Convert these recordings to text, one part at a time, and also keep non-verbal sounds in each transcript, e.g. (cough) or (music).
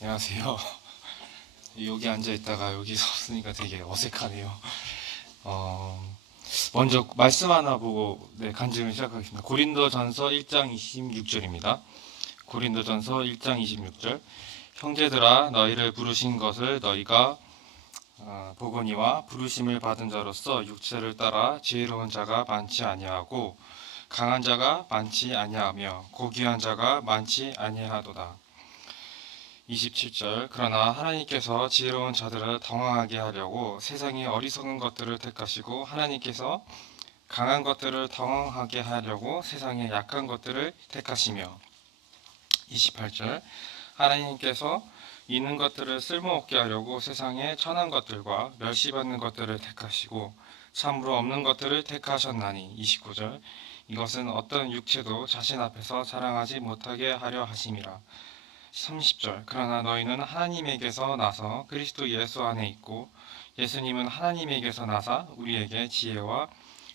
안녕하세요. (laughs) 여기 앉아 있다가 여기 섰으니까 되게 어색하네요. 어, 먼저 말씀 하나 보고 네, 간증을 시작하겠습니다. 고린도전서 1장 26절입니다. 고린도전서 1장 26절. 형제들아 너희를 부르신 것을 너희가 어, 보거니와 부르심을 받은 자로서 육체를 따라 지혜로운 자가 많지 아니하고 강한 자가 많지 아니하며 고귀한 자가 많지 아니하도다. 27절. 그러나 하나님께서 지혜로운 자들을 당황하게 하려고 세상의 어리석은 것들을 택하시고 하나님께서 강한 것들을 당황하게 하려고 세상의 약한 것들을 택하시며. 28절. 하나님께서 있는 것들을 쓸모없게 하려고 세상의 천한 것들과 멸시받는 것들을 택하시고 참으로 없는 것들을 택하셨나니. 29절. 이것은 어떤 육체도 자신 앞에서 자랑하지 못하게 하려 하심이라 30절. 그러나 너희는 하나님에게서 나서 그리스도 예수 안에 있고 예수님은 하나님에게서 나사 우리에게 지혜와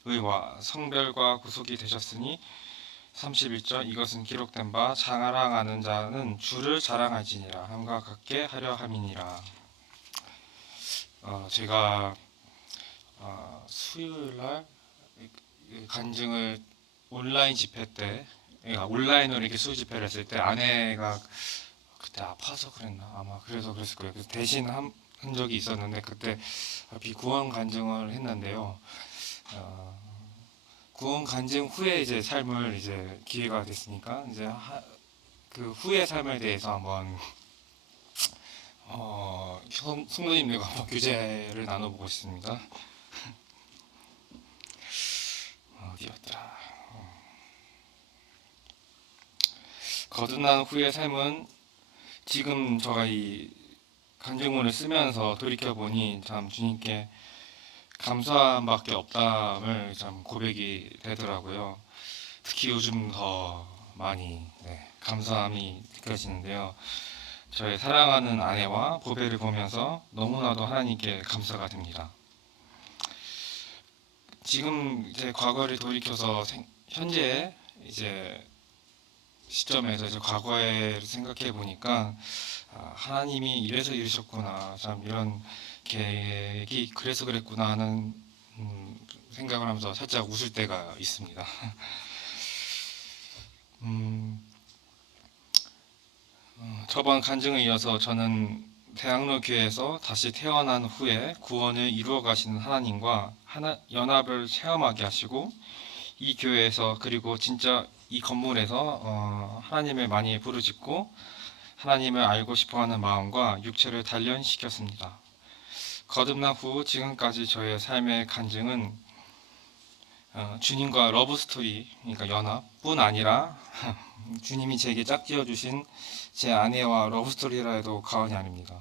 의와 성별과 구속이 되셨으니 31절 이것은 기록된 바 자랑하는 자는 주를 자랑하지니라. 함과 같게 하려 함이니라. 어, 제가 어, 수요일 날 간증을 온라인 집회 때 그러니까 온라인으로 이렇게 수요 집회를 했을 때 아내가 그때 아파서 그랬나 아마 그래서 그랬을 거예요. 그래서 대신 한, 한 적이 있었는데 그때 비구원 간증을 했는데요. 어, 구원 간증 후에 이제 삶을 이제 기회가 됐으니까 이제 하, 그 후의 삶에 대해서 한번 어, 성- 성도님들과 한번 교제를 나눠보고 싶습니다. (laughs) 어디였더라? 거듭난 후의 삶은 지금 제가 이 간증문을 쓰면서 돌이켜 보니 참 주님께 감사함밖에 없다를 참 고백이 되더라고요. 특히 요즘 더 많이 네, 감사함이 느껴지는데요. 저의 사랑하는 아내와 보배를 보면서 너무나도 하나님께 감사가 됩니다. 지금 이제 과거를 돌이켜서 생- 현재 이제 시점에서 이제 과거에 생각해 보니까 아, 하나님이 이래서 이러셨구나 참 이런 계획이 그래서 그랬구나 하는 음, 생각을 하면서 살짝 웃을 때가 있습니다. (laughs) 음, 어, 저번 간증에 이어서 저는 대학로 교회에서 다시 태어난 후에 구원을 이루어 가시는 하나님과 하나, 연합을 체험하게 하시고 이 교회에서 그리고 진짜 이 건물에서 어, 하나님을 많이 부르짖고 하나님을 알고 싶어하는 마음과 육체를 단련시켰습니다. 거듭난 후 지금까지 저의 삶의 간증은 어, 주님과 러브 스토리, 그러니까 연합뿐 아니라 (laughs) 주님이 제게 짝지어 주신 제 아내와 러브 스토리라 해도 과언이 아닙니다.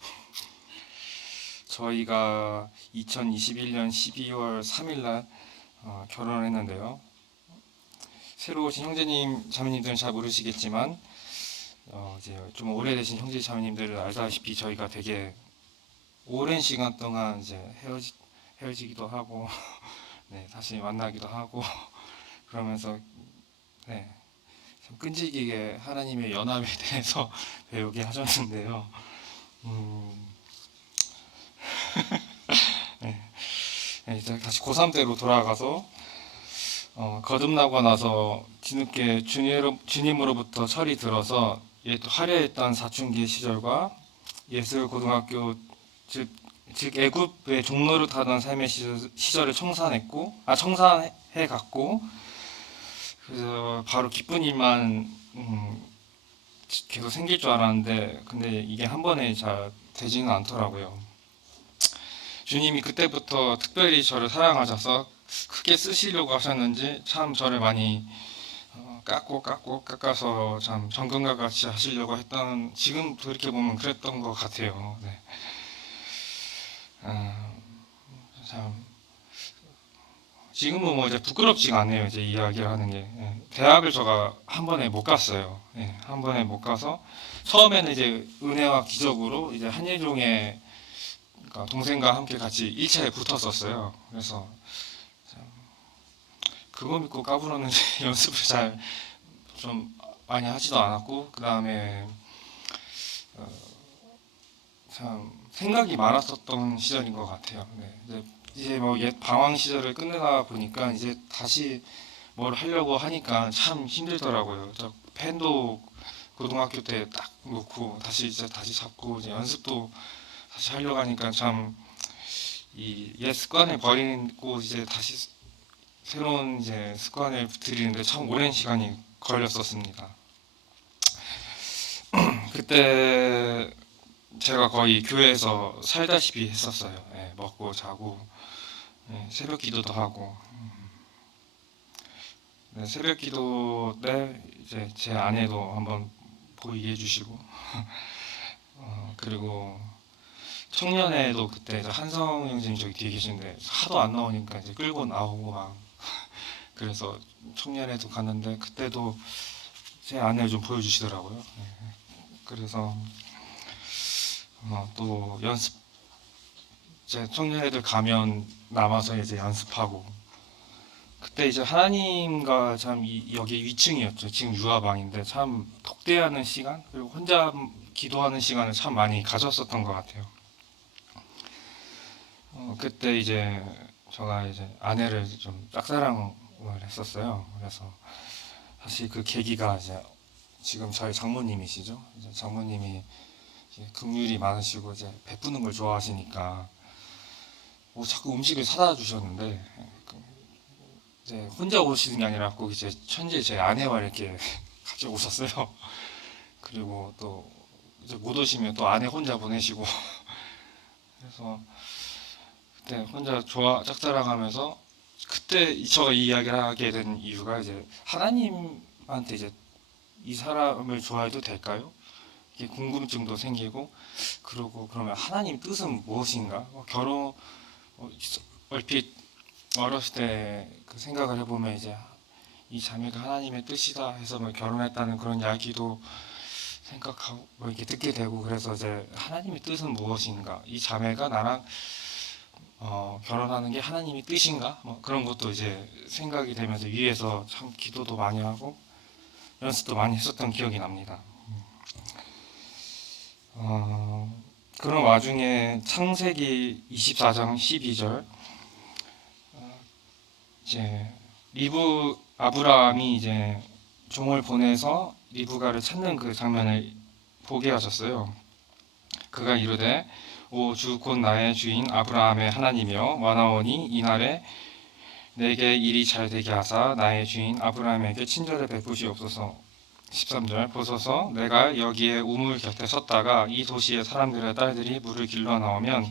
(laughs) 저희가 2021년 12월 3일 날 어, 결혼을 했는데요. 새로 오신 형제님, 자매님들은 잘 모르시겠지만 어, 이제 좀 오래되신 형제 자매님들을 알다시피 저희가 되게 오랜 시간 동안 이제 헤어지, 헤어지기도 하고 (laughs) 네, 다시 만나기도 하고 (laughs) 그러면서 네, 참 끈질기게 하나님의 연합에 (laughs) 대해서 배우게 하셨는데요. 음, 네, 네, 이제 다시 고3 때로 돌아가서 어, 거듭나고 나서 뒤늦게 주님, 주님으로부터 철이 들어서 예, 또 화려했던 사춘기 시절과 예술 고등학교 즉, 즉 애굽의 종로를 타던 삶의 시절, 시절 을 청산했고 아 청산해 갔고 그래서 바로 기쁜 일만 음, 계속 생길 줄 알았는데 근데 이게 한 번에 잘 되지는 않더라고요. 주님이 그때부터 특별히 저를 사랑하셔서 크게 쓰시려고 하셨는지 참 저를 많이 어, 깎고 깎고 깎아서 참 정금과 같이 하시려고 했던 지금 돌이켜 보면 그랬던 것 같아요. 네. 아, 참 지금은 뭐 이제 부끄럽지가 않네요. 이제 이야기를 하는 게 예. 대학을 제가 한 번에 못 갔어요. 예, 한 번에 못 가서 처음에는 이제 은혜와 기적으로 이제 한예종의 그러니까 동생과 함께 같이 1차에 붙었었어요. 그래서 참 그거 믿고 까불었는데 (laughs) 연습을 잘 좀 많이 하지도 않았고 그 다음에 어, 참 생각이 많았었던 시절인 것 같아요. 네, 이제, 이제 뭐 옛 방황 시절을 끝내다 보니까 이제 다시 뭘 하려고 하니까 참 힘들더라고요. 저 펜도 고등학교 때 딱 놓고 다시 이제 다시 잡고 이제 연습도 다시 하려고 하니까 참 이 옛 습관을 버리고 이제 다시 새로운 이제 습관을 들이는데 참 오랜 시간이 걸렸었습니다. (clears throat) 그때 제가 거의 교회에서 살다시피 했었어요. 예, 먹고 자고 예, 새벽 기도도 하고 음. 네, 새벽 기도 때 이제 제 아내도 한번 보이게 해주시고 (laughs) 어, 그리고 청년회도 그때 한성 형님 저기 뒤에 계신데 하도 안 나오니까 이제 끌고 나오고 막 그래서 청년회도 갔는데 그때도 제 아내를 좀 보여주시더라고요. 네. 그래서 어, 또 연습 이제 청년회들 가면 남아서 이제 연습하고 그때 이제 하나님과 참 이- 여기 위층이었죠. 지금 유아방인데 참 독대하는 시간 그리고 혼자 기도하는 시간을 참 많이 가졌었던 것 같아요. 어, 그때 이제 제가 이제 아내를 좀 짝사랑 을 했었어요. 그래서 사실 그 계기가 이제 지금 저희 장모님이시죠. 이제 장모님이 이제 긍휼이 많으시고 이제 베푸는 걸 좋아하시니까 뭐 자꾸 음식을 사다 주셨는데 그 이제 혼자 오시는 게 아니라 꼭 이제 천재 제 아내와 이렇게 (laughs) 같이 오셨어요. 그리고 또 이제 못 오시면 또 아내 혼자 보내시고 (laughs) 그래서 그때 혼자 좋아 짝사랑하면서 그때 저가 이 이야기를 하게 된 이유가 이제 하나님한테 이제 이 사람을 좋아해도 될까요? 이게 궁금증도 생기고 그러고 그러면 하나님 뜻은 무엇인가? 뭐 결혼 어, 얼핏 어렸을 때 그 생각을 해보면 이제 이 자매가 하나님의 뜻이다 해서 뭐 결혼했다는 그런 이야기도 생각하고 뭐 이렇게 듣게 되고 그래서 이제 하나님의 뜻은 무엇인가? 이 자매가 나랑 어, 결혼하는 게 하나님의 뜻인가? 뭐 그런 것도 이제 생각이 되면서 위에서 참 기도도 많이 하고 연습도 많이 했었던 기억이 납니다. 어, 그런 와중에 창세기 24장 12절 어, 이제 리브 아브라함이 이제 종을 보내서 리브가를 찾는 그 장면을 보게 하셨어요. 그가 이르되 오 주 곧 나의 주인 아브라함의 하나님이여 원하오니 이날에 내게 일이 잘 되게 하사 나의 주인 아브라함에게 친절을 베푸시옵소서. 13절 보소서 내가 여기에 우물 곁에 섰다가 이 도시의 사람들의 딸들이 물을 길러 나오면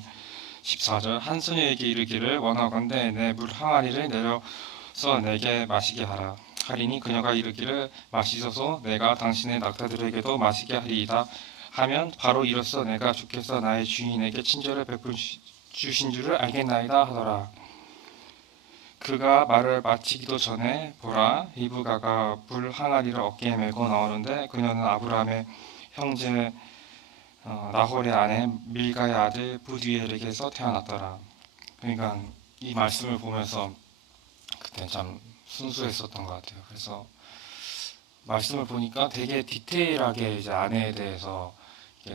14절 한 소녀에게 이르기를 원하건대 내 물 항아리를 내려서 내게 마시게 하라. 하리니 그녀가 이르기를 마시소서 내가 당신의 낙타들에게도 마시게 하리이다 하면 바로 이로써 내가 주께서 나의 주인에게 친절을 베푸신 줄을 알겠나이다 하더라 그가 말을 마치기도 전에 보라 리브가가 불 항아리를 어깨에 메고 나오는데 그녀는 아브라함의 형제 어, 나홀의 아내 밀가의 아들 부디엘에게서 태어났더라. 그러니까 이 말씀을 보면서 그때 참 순수했었던 것 같아요. 그래서 말씀을 보니까 되게 디테일하게 이제 아내에 대해서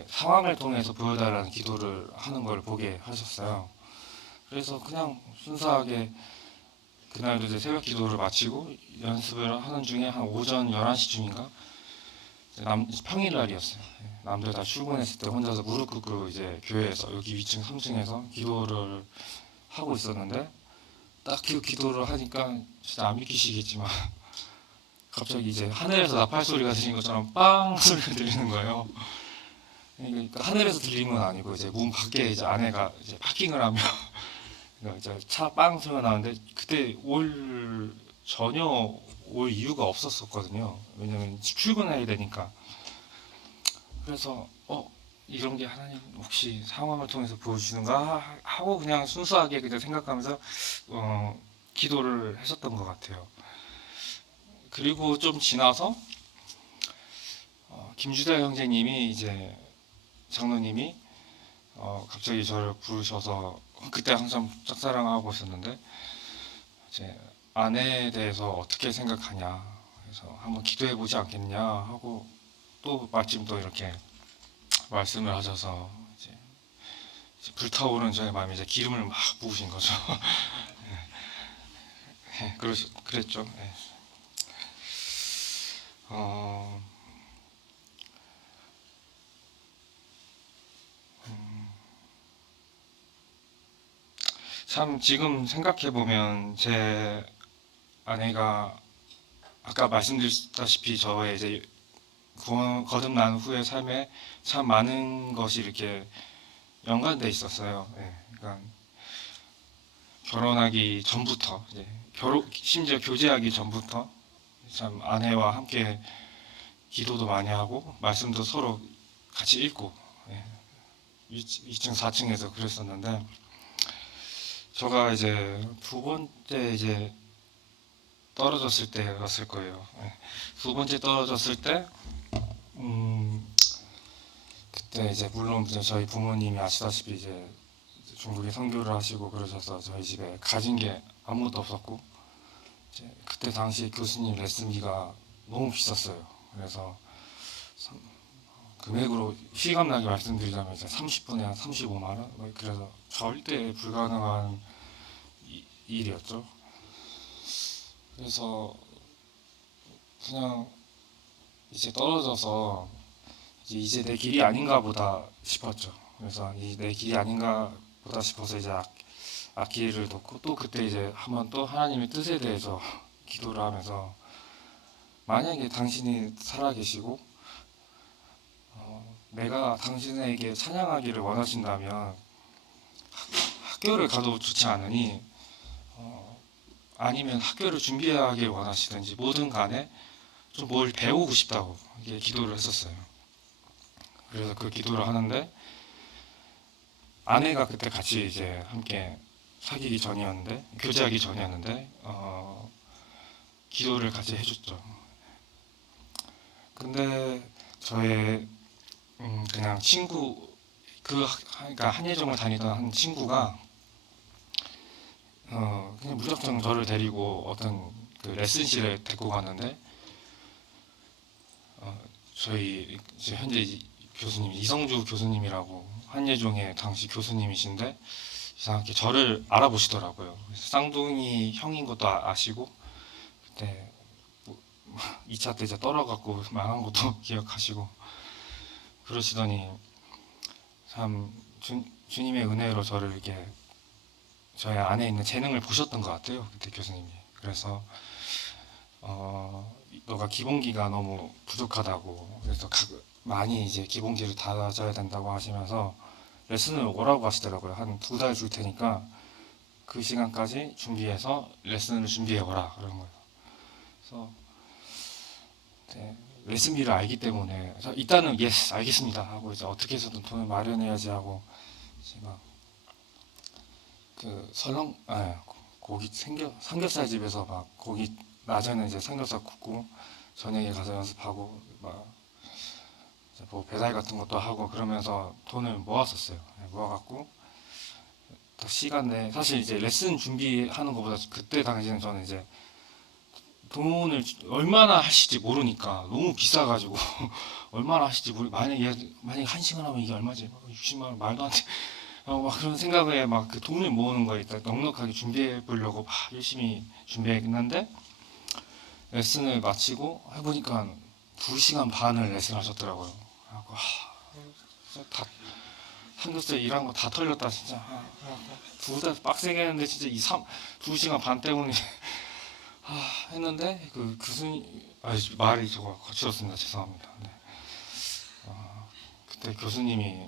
상황을 통해서 보여달라는 기도를 하는 걸 보게 하셨어요. 그래서 그냥 순수하게 그날도 이제 새벽 기도를 마치고 연습을 하는 중에 한 오전 11시쯤인가 남, 평일날이었어요. 예, 남들 다 출근했을 때 혼자서 무릎 꿇고 이제 교회에서 여기 위층 3층에서 기도를 하고 있었는데 딱 그 기도를 하니까 진짜 안 믿기시겠지만 (laughs) 갑자기 이제 하늘에서 나팔 소리가 들린 것처럼 빵 소리가 들리는 거예요. 그러니까 하늘에서 들린 건 아니고 이제 문 밖에 이제 아내가 이제 파킹을 하며 (laughs) 그러니까 이제 차빵 소리가 나는데 그때 올 전혀 올 이유가 없었었거든요. 왜냐면 출근해야 되니까. 그래서 어 이런 게 하나님 혹시 상황을 통해서 보여주시는가 하고 그냥 순수하게 그냥 생각하면서 어, 기도를 했었던 것 같아요. 그리고 좀 지나서 어, 김주달 형제님이 이제 장로님이 어, 갑자기 저를 부르셔서 그때 항상 짝사랑하고 있었는데 이제 아내에 대해서 어떻게 생각하냐 그래서 한번 기도해 보지 않겠냐 하고 또 마침 또 이렇게 말씀을 하셔서 이제, 이제 불타오른 저의 마음에 이제 기름을 막 부으신 거죠. (laughs) 예, 그러 그랬죠. 예. 어, 참 지금 생각해 보면 제 아내가 아까 말씀드렸다시피 저의 이제 구원 거듭난 후의 삶에 참 많은 것이 이렇게 연관돼 있었어요. 예, 그러니까 결혼하기 전부터 이제 결혼 심지어 교제하기 전부터 참 아내와 함께 기도도 많이 하고 말씀도 서로 같이 읽고 예, 2층 4층에서 그랬었는데 저가 이제 두 번째 이제 떨어졌을 때였을 거예요. 예, 두 번째 떨어졌을 때 음, 그때 이제 물론 이제 저희 부모님이 아시다시피 이제 중국에 선교를 하시고 그러셔서 저희 집에 가진 게 아무것도 없었고 그때 당시 교수님 레슨비가 너무 비쌌어요. 그래서 삼- 금액으로 실감나게 말씀드리자면 이제 30분에 한 35만 원. 뭐 그래서 절대 불가능한 이- 일이었죠. 그래서 그냥 이제 떨어져서 이제, 이제 내 길이 아닌가 보다 싶었죠. 그래서 이내 길이 아닌가 보다 싶어서 이제 악, 악기를 놓고 또 그때 이제 한번 또 하나님의 뜻에 대해서 (laughs) 기도를 하면서 만약에 당신이 살아계시고 어, 내가 당신에게 찬양하기를 원하신다면 학- 학교를 가도 좋지 않으니 어, 아니면 학교를 준비하길 원하시든지 뭐든 간에 좀 뭘 배우고 싶다고 이게 기도를 했었어요. 그래서 그 기도를 하는데 아내가 그때 같이 이제 함께 사귀기 전이었는데 교제하기 전이었는데 어, 기도를 같이 해줬죠. 근데 저의 음, 그냥 친구 그 학- 그러니까 한예종을 다니던 한 친구가 어, 그냥 무작정 저를 데리고 어떤 그 레슨실에 데리고 갔는데 어, 저희 이제 현재 이- 교수님 이성주 교수님이라고 한예종의 당시 교수님이신데 이상하게 저를 알아보시더라고요. 쌍둥이 형인 것도 아- 아시고 그때 뭐 2차 때 이제 떨어갖고 망한 것도 (laughs) 기억하시고 그러시더니 참 주, 주님의 은혜로 저를 이렇게 저희 안에 있는 재능을 보셨던 것 같아요. 그때 교수님이. 그래서 어, 너가 기본기가 너무 부족하다고 그래서 각- 많이 이제 기본기를 다져야 된다고 하시면서 레슨을 오라고 하시더라고요. 한 두 달 줄 테니까 그 시간까지 준비해서 레슨을 준비해 오라 그런 거예요. 그래서 네, 레슨비를 알기 때문에 그래서 일단은 예스 알겠습니다 하고 이제 어떻게 해서든 돈을 마련해야지 하고 이제 막그 설렁 아 고기 생겨 삼겹살 집에서 막 고기 낮에는 이제 삼겹살 굽고 저녁에 가서 연습하고 막 뭐 배달 같은 것도 하고 그러면서 돈을 모았었어요. 네, 모아갖고 딱 시간 내 사실 이제 레슨 준비하는 것보다 그때 당시에는 저는 이제 돈을 주- 얼마나 하실지 모르니까 너무 비싸가지고 (laughs) 얼마나 하실지 모르 만약에 만약에 한 시간 하면 이게 얼마지 60만 원 말도 안 돼. (laughs) 어, 막 그런 생각에 막 그 돈을 모으는 거에 일단 넉넉하게 준비해 보려고 막 열심히 준비했는데 레슨을 마치고 해보니까 두 시간 반을 레슨 하셨더라고요. 하고 진짜 다 삼겹살 일한 거 다 털렸다 진짜. 두달 빡세게 했는데 진짜 이삼두 시간 반 때문에 (laughs) 아, 했는데 그 교수님 아 말이 저거 거칠었습니다 죄송합니다. 네. 어, 그때 교수님이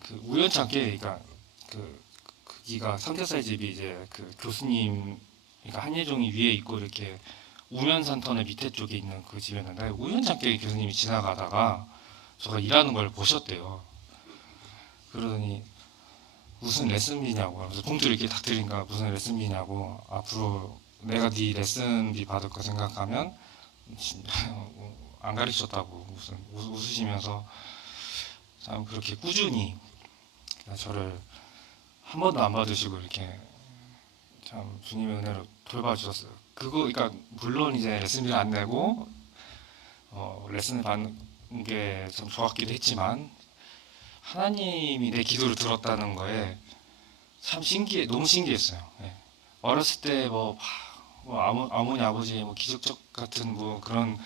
그 우연찮게 그러니까 그 거기가 삼겹살 집이 이제 그 교수님 그러니까 한예종이 위에 있고 이렇게 우면산터의 밑에 쪽에 있는 그 집이었는데 우연찮게 교수님이 지나가다가 저가 일하는 걸 보셨대요. 그러더니 무슨 레슨비냐고 그래서 봉투를 이렇게 딱 드리니까 무슨 레슨비냐고 앞으로 내가 네 레슨비 받을 거 생각하면 (laughs) 안 가르쳤다고 무슨 웃- 웃으시면서 참 그렇게 꾸준히 저를 한 번도 안 받으시고 이렇게 참 주님의 은혜로 돌봐주셨어요. 그거 그러니까 물론 이제 레슨비를 안 내고 어, 레슨을 받는 게 좀 좋았기도 했지만 하나님이 내 기도를 들었다는 거에 참 신기해 너무 신기했어요. 예. 어렸을 때뭐 뭐 아무, 어머니 아버지의 뭐 기적적 같은 뭐 그런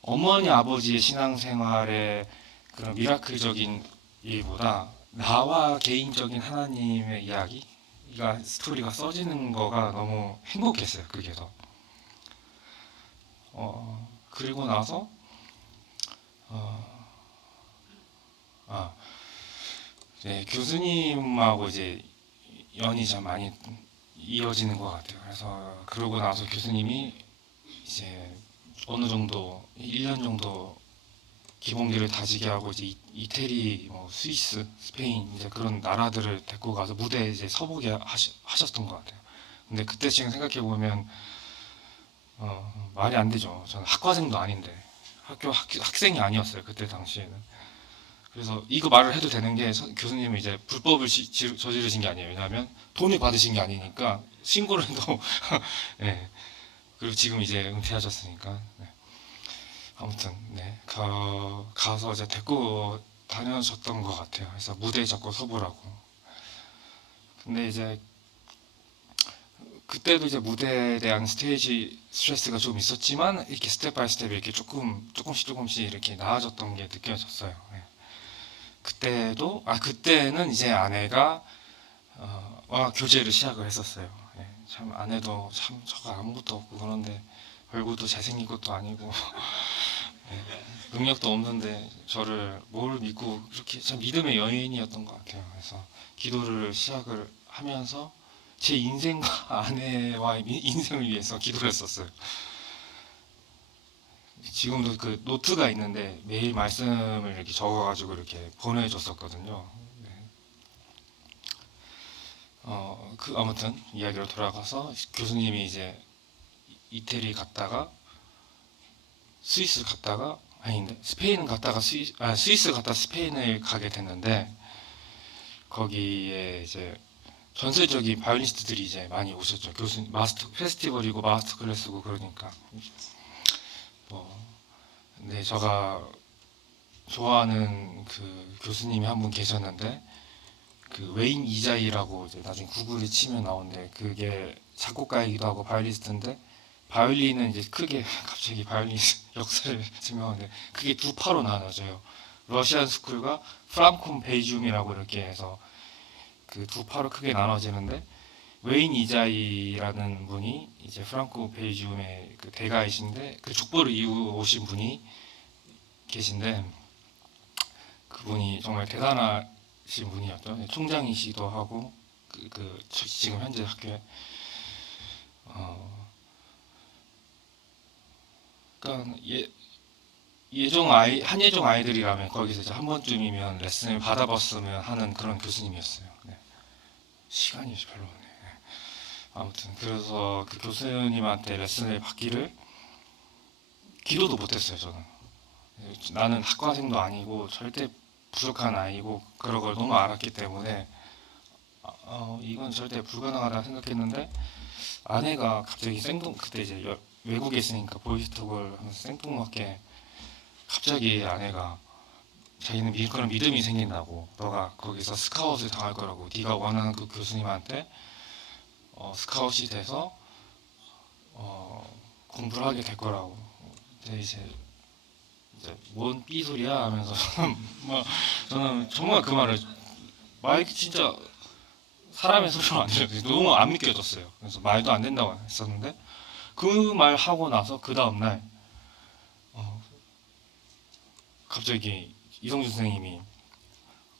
어머니 아버지의 신앙생활의 그런 미라클적인 일보다 나와 개인적인 하나님의 이야기가 스토리가 써지는 거가 너무 행복했어요. 그게 더. 어, 그리고 나서 어, 아, 교수님하고 이제 연이 좀 많이 이어지는 것 같아요. 그래서 그러고 나서 교수님이 이제 어느 정도 1년 정도 기본기를 다지게 하고 이제 이- 이태리, 뭐 스위스, 스페인 이제 그런 나라들을 데리고 가서 무대에 이제 서보게 하시, 하셨던 것 같아요. 근데 그때 지금 생각해 보면 어, 말이 안 되죠. 저는 학과생도 아닌데 학교 학, 학생이 아니었어요. 그때 당시에는. 그래서 이거 말을 해도 되는 게 서- 교수님이 이제 불법을 시- 지- 저지르신 게 아니에요. 왜냐하면 돈을 받으신 게 아니니까 신고를 해도 예. (laughs) 그리고 지금 이제 은퇴하셨으니까 네. 아무튼 네 가, 가서 이제 데리고 다녀셨던 것 같아요. 그래서 무대에 자꾸 서보라고. 근데 이제 그때도 이제 무대에 대한 스테이지 스트레스가 좀 있었지만 이렇게 스텝 바이 스텝 이렇게 조금 조금씩 조금씩 이렇게 나아졌던 게 느껴졌어요. 예. 그때도 아 그때는 이제 아내가 어, 와 교제를 시작을 했었어요. 예. 참 아내도 참 저가 아무것도 없고 그런데 얼굴도 잘생긴 것도 아니고 (laughs) 예. 능력도 없는데 저를 뭘 믿고 이렇게 참 믿음의 여인이었던 것 같아요. 그래서 기도를 시작을 하면서 제 인생과 (laughs) 아내와의 미- 인생을 위해서 기도를 했었어요. 지금도 그 노트가 있는데 매일 말씀을 이렇게 적어가지고 이렇게 보내줬었거든요. 네. 어, 그 아무튼 이야기로 돌아가서 교수님이 이제 이태리 갔다가 스위스 갔다가 아닌데 스페인 갔다가 스위, 아, 스위스 갔다 스페인을 가게 됐는데 거기에 이제 전설적인 바이올리스트들이 이제 많이 오셨죠. 교수 마스터 페스티벌이고 마스터 클래스고 그러니까 뭐 근데 제가 좋아하는 그 교수님이 한 분 계셨는데 그 웨인 이자이라고 이제 나중에 구글에 치면 나오는데 그게 작곡가이기도 하고 바이올리스트인데 바이올린은 이제 크게 (laughs) 갑자기 바이올린 (laughs) 역사를 증명하는데 그게 두 파로 나눠져요. 러시안 스쿨과 프랑콘 베이줌이라고 이렇게 해서 그 두 파로 크게 나눠지는데 웨인 이자이라는 분이 이제 프랑코 베이줌의 그 대가이신데 그 족보를 이후 오신 분이 계신데 그분이 정말 대단하신 분이었죠. 총장이시기도 하고 그, 그 지금 현재 학교에 어 그러니까 예 예종 아이 한예종 아이들이라면 거기서 이제 한 번쯤이면 레슨을 받아봤으면 하는 그런 교수님이었어요. 네. 시간이 별로 없네. 네. 아무튼 그래서 그 교수님한테 레슨을 받기를 기도도 못했어요. 저는 나는 학과생도 아니고 절대 부족한 아이고 그런 걸 너무 알았기 때문에 아, 어, 이건 절대 불가능하다 생각했는데 아내가 갑자기 생동 그때 이제 여- 외국에 있으니까 보이스톡을 생뚱맞게 갑자기 아내가 자기는 미, 그런 믿음이 생긴다고 너가 거기서 스카웃을 당할 거라고 네가 원하는 그 교수님한테 어, 스카웃이 돼서 어, 공부를 하게 될 거라고. 근데 이제 이제 뭔 삐소리야 하면서 막 (laughs) 저는 정말 그 말을 마이크 진짜 사람의 소리로 안 들려요. 너무 안 믿겨졌어요. 그래서 말도 안 된다고 했었는데 그 말 하고 나서 그 다음 날 어, 갑자기 이성준 선생님이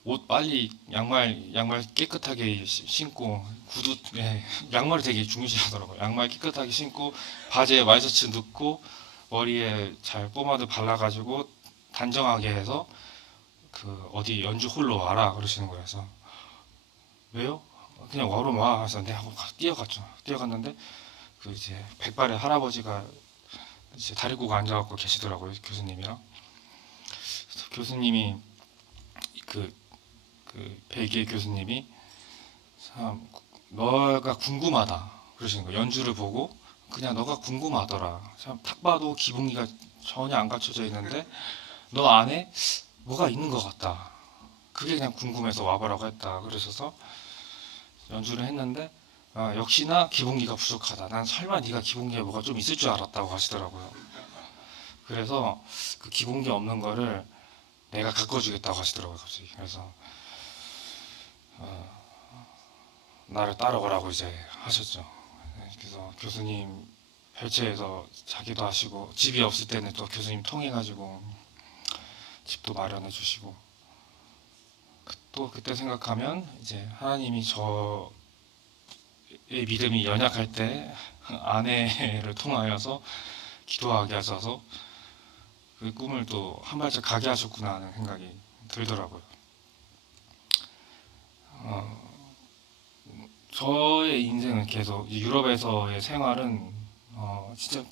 옷 빨리 양말 양말 깨끗하게 시- 신고 구두 예, (laughs) 양말을 되게 중요시하더라고요. 양말 깨끗하게 신고 바지에 와이셔츠 넣고 머리에 잘 포마드 발라가지고 단정하게 해서 그 어디 연주 홀로 와라 그러시는 거예요. 그래서 왜요? 그냥 와로 와. 그래서 내가 뛰어갔죠. 뛰어갔는데 그 이제 백발의 할아버지가 이제 다리 꼬고 앉아갖고 계시더라고요. 교수님이랑. 교수님이 그, 그 벨기에 교수님이 참 너가 궁금하다 그러시는 거예요. 연주를 보고 그냥 너가 궁금하더라. 참 딱 봐도 기분기가 전혀 안 갖춰져 있는데 너 안에 뭐가 있는 것 같다. 그게 그냥 궁금해서 와보라고 했다. 그러셔서 연주를 했는데 아, 역시나 기본기가 부족하다. 난 설마 네가 기본기에 뭐가 좀 있을 줄 알았다고 하시더라고요. 그래서 그 기본기 없는 거를 내가 가꿔주겠다고 하시더라고요, 갑자기. 그래서 어, 나를 따라오라고 이제 하셨죠. 네, 그래서 교수님 별채에서 자기도 하시고 집이 없을 때는 또 교수님 통해가지고 집도 마련해 주시고 그- 또 그때 생각하면 이제 하나님이 저의 믿음이 연약할 때 아내를 통하여서 기도하게 하셔서 그 꿈을 또 한 발짝 가게 하셨구나 하는 생각이 들더라고요. 어, 저의 인생은 계속 이 유럽에서의 생활은 어, 진짜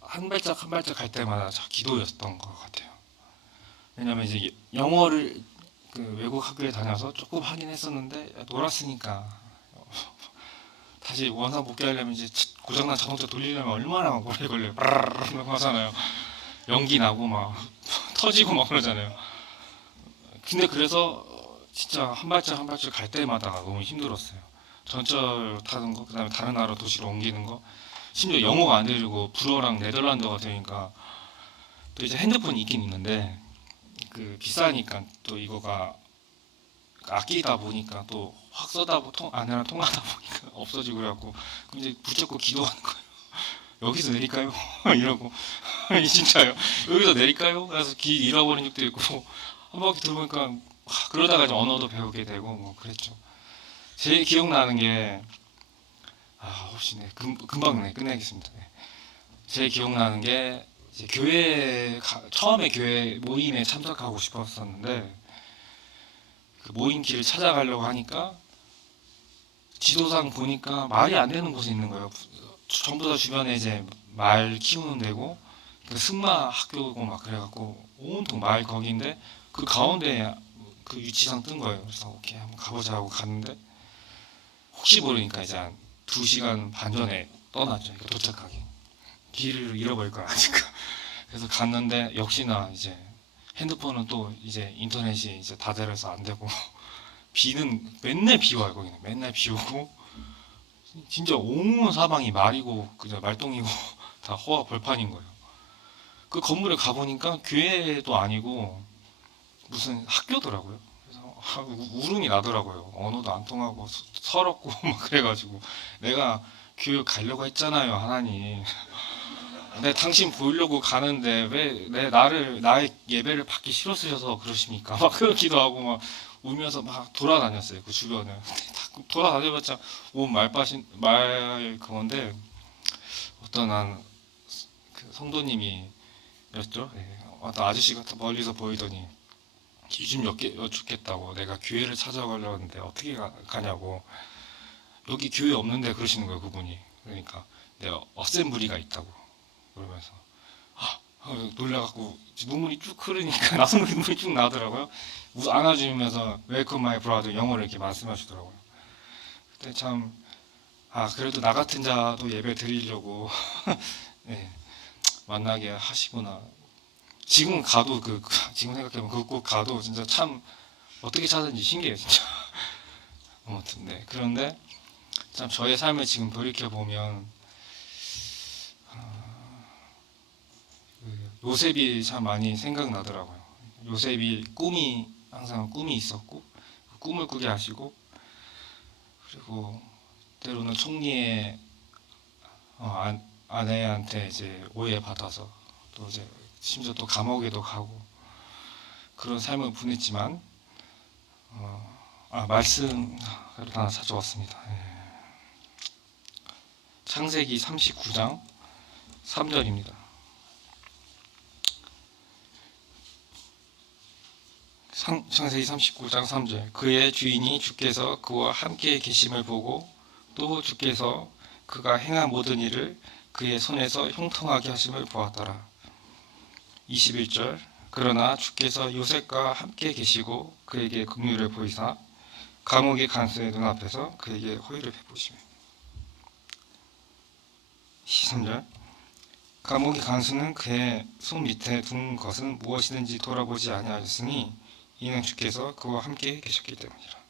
한 발짝 한 발짝 갈 때마다 자 기도였던 것 같아요. 왜냐면 이제 영어를 그 외국 학교에 다녀서 조금 하긴 했었는데 놀았으니까 (laughs) 다시 원상 복귀하려면 이제 고장난 자동차 돌리려면 얼마나 오래 걸려요. 브르르르 (laughs) 하잖아요. 연기 나고 막 (laughs) 터지고 막 그러잖아요. 근데 그래서 진짜 한 발짝 한 발짝 갈 때마다 너무 힘들었어요. 전철 타는 거, 그다음에 다른 나라 도시로 옮기는 거, 심지어 영어가 안 되고 불어랑 네덜란드가 되니까 또 이제 핸드폰이 있긴 있는데 그 비싸니까 또 이거가 아끼다 보니까 또 확 써다 보 통, 아내랑 통하다 보니까 (laughs) 없어지고 그래갖고 이제 붙잡고 기도하는 거예요. (laughs) 여기서 내릴까요? (laughs) 이러고 진짜요. 여기서 내릴까요? 그래서 길 잃어버린 적도 있고 한 바퀴 돌보니까 와, 그러다가 이제 언어도 배우게 되고 뭐 그랬죠. 제일 기억나는 게 아, 혹시 네 금, 금방 네 끝내겠습니다. 네. 제일 기억나는 게 이제 교회 가- 처음에 교회 모임에 참석하고 싶었었는데 그 모임 길을 찾아가려고 하니까 지도상 보니까 말이 안 되는 곳에 있는 거예요. 전부 다 주변에 이제 말 키우는 데고 그 승마 학교고 막 그래갖고 온통 말 거기인데 그 가운데 그 위치상 뜬 거예요. 그래서 오케이 한번 가보자 하고 갔는데 혹시 모르니까 이제 한두 시간 반 전에 떠났죠. 도착하기 길을 잃어버릴 거 아니까. (laughs) 그래서 갔는데 역시나 이제 핸드폰은 또 이제 인터넷이 이제 다 되려서 안 되고 (laughs) 비는 맨날 비 와요 거기는 맨날 비 오고 진짜 온 사방이 말이고 그냥 말똥이고 (laughs) 다 허와 벌판인 거예요. 그 건물에 가보니까 교회도 아니고 무슨 학교더라고요. 그래서 아, 우- 울음이 나더라고요. 언어도 안 통하고 서- 서럽고 (laughs) 막 그래가지고 내가 교회 가려고 했잖아요 하나님. (laughs) 내 당신 보이려고 가는데 왜 내 나를 나의 예배를 받기 싫었으셔서 그러십니까? 막 그러기도 하고 막 울면서 막 돌아다녔어요 그 주변을. (laughs) 다 돌아다녀봤자 온 말밭인 말 그건데 어떤 한그 성도님이였죠. 예. 어떤 아저씨가 또 멀리서 보이더니 요즘 여쭈- 여쭙겠다고 내가 교회를 찾아가려는데 어떻게 가, 가냐고 여기 교회 없는데 그러시는 거예요 그분이. 그러니까 내가 어셈블리가 있다고 그러면서 아, 아, 놀라갖고 눈물이 쭉 흐르니까 (laughs) 모르게 눈물이 쭉 나더라고요. 우- 안아주면서 웰컴 마이 브라더 영어를 이렇게 말씀하시더라고요. 그때 참 아 그래도 나 같은 자도 예배 드리려고 (laughs) 네, 만나게 하시구나. 지금 가도 그 그- 지금 생각해보면 그곳 가도 진짜 참 어떻게 찾았는지 신기해요 진짜. (laughs) 아무튼 네 그런데 참 저의 삶을 지금 돌이켜 보면 그 요셉이 참 많이 생각나더라고요. 요셉이 꿈이 항상 꿈이 있었고 그 꿈을 꾸게 하시고 그리고 때로는 총리의 어, 아, 아내한테 이제 오해 받아서 또 이제 심지어 또 감옥에도 가고 그런 삶을 보냈지만 어, 아 말씀 하나 찾아왔습니다. 예. 창세기 39장 3절입니다. 상- 창세기 39장 3절 그의 주인이 주께서 그와 함께 계심을 보고 또 주께서 그가 행한 모든 일을 그의 손에서 형통하게 하심을 보았더라 21절 그러나 주께서 요셉과 함께 계시고 그에게 긍휼을 보이사 감옥의 간수의 눈앞에서 그에게 호의를 베푸시며 13절 감옥의 간수는 그의 손 밑에 둔 것은 무엇이든지 돌아보지 아니하였으니 이는 주께서 그와 함께 계셨기 때문이라.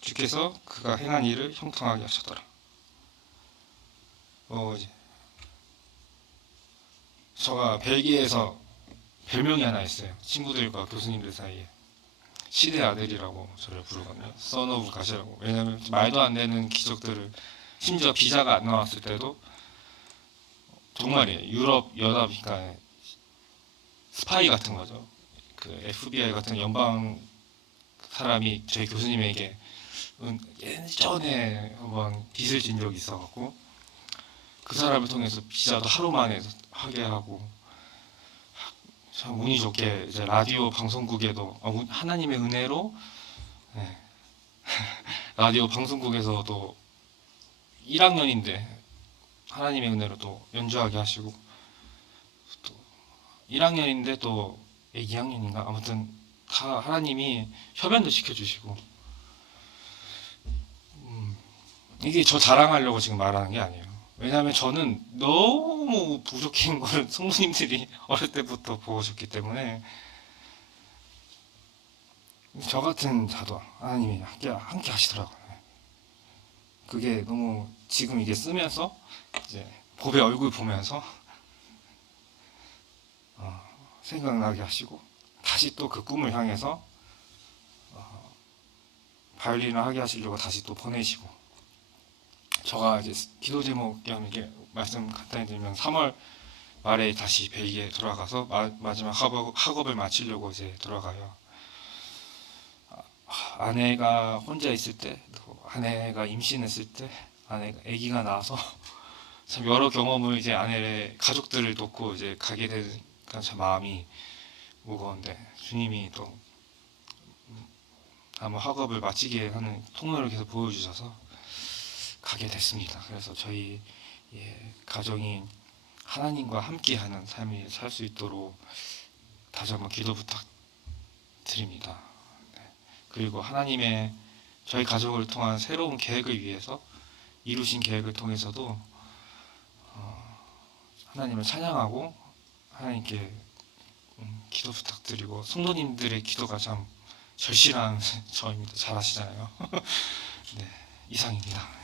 주께서 그가 행한 일을 형통하게 하셨더라. 어, 제가 벨기에에서 별명이 하나 있어요. 친구들과 교수님들 사이에 시대 아들이라고 저를 부르거든요. 선 오브 가시라고. 왜냐하면 말도 안 되는 기적들을 심지어 비자가 안 나왔을 때도 정말이에요. 유럽 연합 그러니까 스파이 같은 거죠. 그 FBI 같은 연방 사람이 저희 교수님에게 은- 예전에 한번 빚을 진 적이 있어갖고 그 사람을 통해서 비자도 하루 만에 하게 하고 참 운이 좋게 이제 라디오 방송국에도 아, 운- 하나님의 은혜로 네. (laughs) 라디오 방송국에서도 1학년인데 하나님의 은혜로 또 연주하게 하시고 또 1학년인데 또 2학년인가 아무튼 다 하나님이 협연도 시켜주시고 음, 이게 저 자랑하려고 지금 말하는 게 아니에요. 왜냐하면 저는 너무 부족한 거를 (laughs) 성도님들이 어릴 때부터 보셨기 때문에 저 같은 자도 하나님이 함께, 함께 하시더라고요. 그게 너무 지금 이게 쓰면서 이제 보배 얼굴 보면서 어, 생각나게 하시고 다시 또 그 꿈을 향해서 어, 바이올린을 하게 하시려고 다시 또 보내시고 저가 이제 기도 제목 겸 이렇게 말씀 간단히 드리면 3월 말에 다시 벨기에 돌아가서 마, 마지막 학업, 학업 을 마치려고 이제 돌아가요. 아, 아내가 혼자 있을 때, 또 아내가 임신했을 때, 아내가 아기가 나와서 (laughs) 참 여러 경험을 이제 아내의 가족들을 돕고 이제 가게 되니까 참 마음이 무거운데 주님이 또 음, 아마 학업을 마치게 하는 통로를 계속 보여주셔서 가게 됐습니다. 그래서 저희 예, 가정이 하나님과 함께하는 삶이 살 수 있도록 다시 한번 기도 부탁드립니다. 네. 그리고 하나님의 저희 가족을 통한 새로운 계획을 위해서 이루신 계획을 통해서도 어, 하나님을 찬양하고 하나님께 음, 기도 부탁드리고 성도님들의 기도가 참 절실한 (laughs) 저입니다. 잘 아시잖아요. (laughs) 네, 이상입니다.